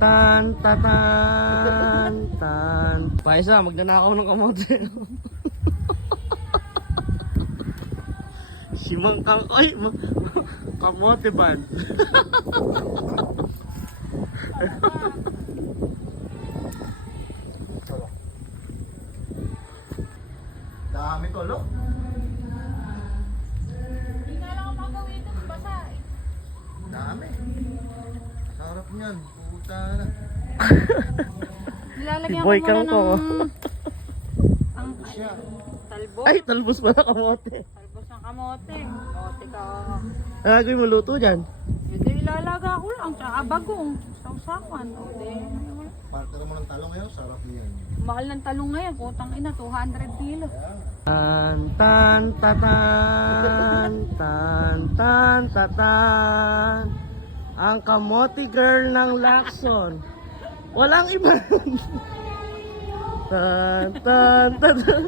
tan, tatan, tan. Paisa, magnanakaw ng kamote. Simang kang, ay, kamote ban. Dami ko, lo. Hindi nga lang ako magawin ito, basa eh. Dami. Sarap niyan, puta na. Nilalagyan Si boy ko muna kang ko. ang talbos. Ay, talbos pala kamote. Talbos ng kamote. Kamote ka. Gagawin mo luto dyan. Hindi, ilalaga ko lang. Tsaka bagong. Sausawan. O, di. Parte naman ng talong ngayon, sarap niyan. Mahal ng talong ngayon. Kutang ina, 200 kilo. Tan, tan, tatan, tan, tan, tatan. Ang kamote girl ng Lacson. Walang iba. Tan, tan, tatan.